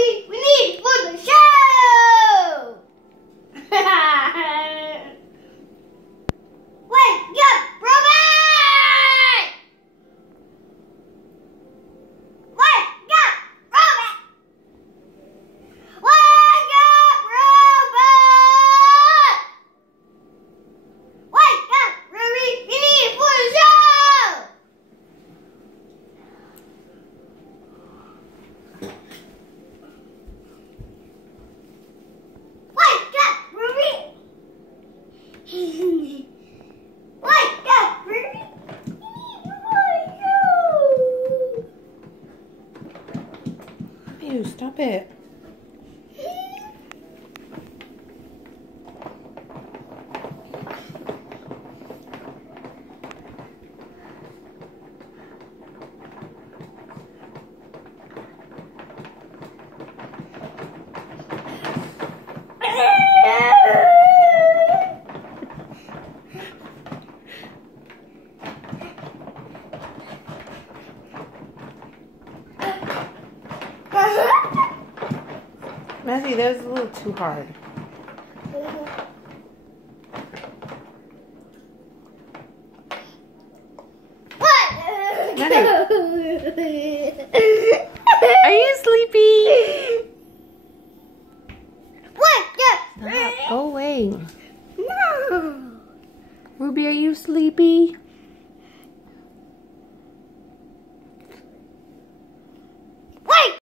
We need for the show! Wake up, Robert! Wake up, Robert! Wake up, Robert! Wake up, Ruby! We need for the show! Wake up, Ruby! Wake up, Ruby! Ew, stop it. Matthew, that was a little too hard. Are you sleepy? What? Stop. Go away. No. Ruby, are you sleepy?